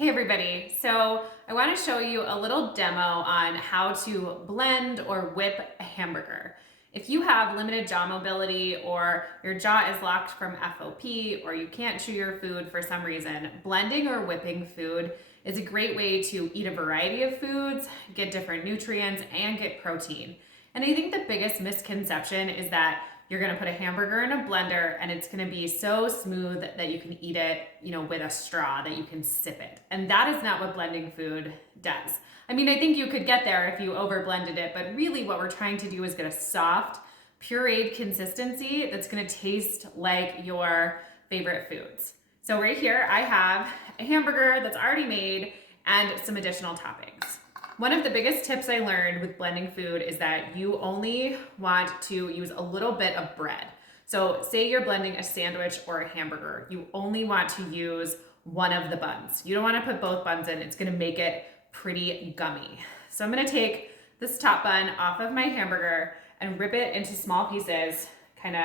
Hey everybody, so I want to show you a little demo on how to blend or whip a hamburger. If you have limited jaw mobility or your jaw is locked from FOP or you can't chew your food for some reason, blending or whipping food is a great way to eat a variety of foods, get different nutrients, and get protein. And I think the biggest misconception is that you're gonna put a hamburger in a blender and it's gonna be so smooth that you can eat it, with a straw, that you can sip it. And that is not what blending food does. I mean, I think you could get there if you over blended it, but really what we're trying to do is get a soft, pureed consistency that's gonna taste like your favorite foods. So right here, I have a hamburger that's already made and some additional toppings. One of the biggest tips I learned with blending food is that you only want to use a little bit of bread. So say you're blending a sandwich or a hamburger, you only want to use one of the buns. You don't want to put both buns in, it's gonna make it pretty gummy. So I'm gonna take this top bun off of my hamburger and rip it into small pieces, kind of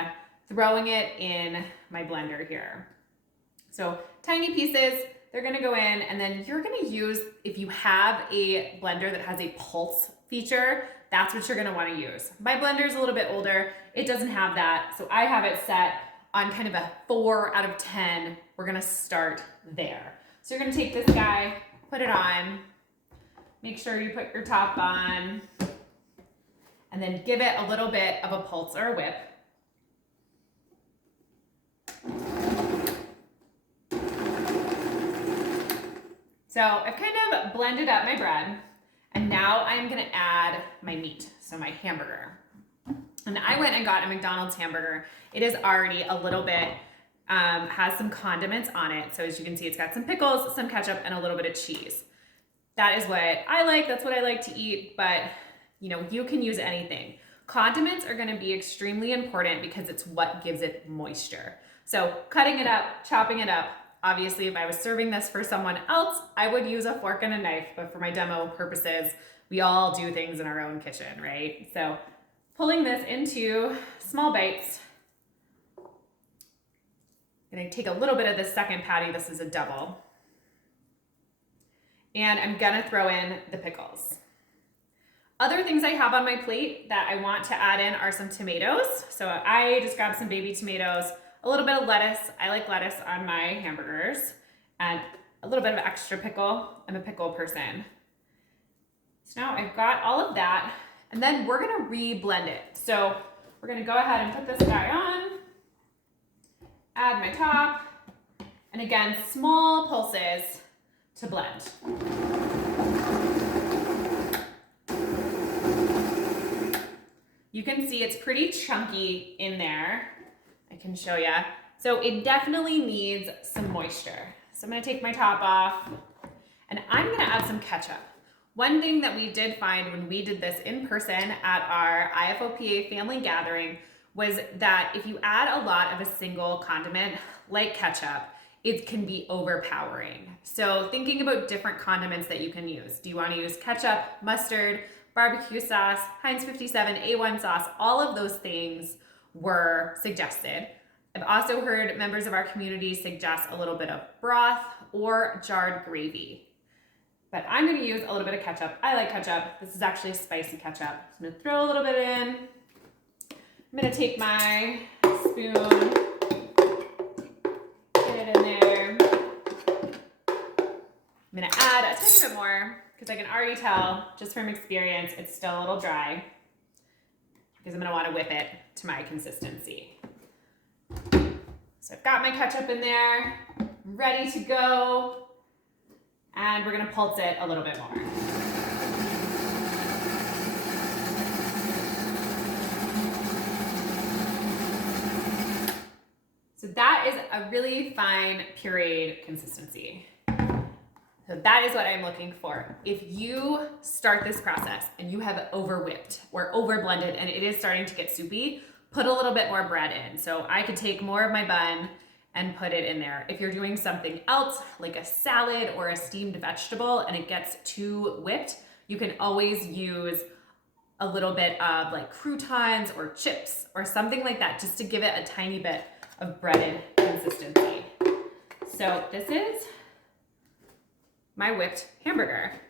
throwing it in my blender here. So tiny pieces, they're gonna go in, and then you're gonna use, if you have a blender that has a pulse feature, that's what you're gonna wanna use. My blender is a little bit older, it doesn't have that, so I have it set on kind of a 4 out of 10. We're gonna start there. So you're gonna take this guy, put it on, make sure you put your top on, and then give it a little bit of a pulse or a whip. So I've kind of blended up my bread, and now I'm gonna add my meat, so my hamburger. And I went and got a McDonald's hamburger. It is already a little bit, has some condiments on it. So as you can see, it's got some pickles, some ketchup, and a little bit of cheese. That is what I like, that's what I like to eat, but you can use anything. Condiments are gonna be extremely important because it's what gives it moisture. So cutting it up, chopping it up. Obviously, if I was serving this for someone else, I would use a fork and a knife, but for my demo purposes, we all do things in our own kitchen, right? So pulling this into small bites. I'm gonna take a little bit of the second patty, this is a double. And I'm gonna throw in the pickles. Other things I have on my plate that I want to add in are some tomatoes. So I just grabbed some baby tomatoes, a little bit of lettuce. I like lettuce on my hamburgers, and a little bit of extra pickle. I'm a pickle person. So now I've got all of that, and then we're gonna re-blend it. So we're gonna go ahead and put this guy on, add my top, and again, small pulses to blend. You can see it's pretty chunky in there. I can show you. So it definitely needs some moisture. So I'm gonna take my top off, and I'm gonna add some ketchup. One thing that we did find when we did this in person at our IFOPA family gathering was that if you add a lot of a single condiment, like ketchup, it can be overpowering. So thinking about different condiments that you can use. Do you wanna use ketchup, mustard, barbecue sauce, Heinz 57, A1 sauce? All of those things were suggested. I've also heard members of our community suggest a little bit of broth or jarred gravy. But I'm gonna use a little bit of ketchup. I like ketchup. This is actually spicy ketchup. I'm gonna throw a little bit in. I'm gonna take my spoon, get it in there. I'm gonna add a tiny bit more because I can already tell, just from experience, it's still a little dry, because I'm gonna wanna whip it to my consistency. So I've got my ketchup in there, ready to go, and we're gonna pulse it a little bit more. So that is a really fine pureed consistency. So that is what I'm looking for. If you start this process and you have over whipped or over blended and it is starting to get soupy, put a little bit more bread in. So I could take more of my bun and put it in there. If you're doing something else, like a salad or a steamed vegetable, and it gets too whipped, you can always use a little bit of like croutons or chips or something like that, just to give it a tiny bit of breaded consistency. So this is my whipped hamburger.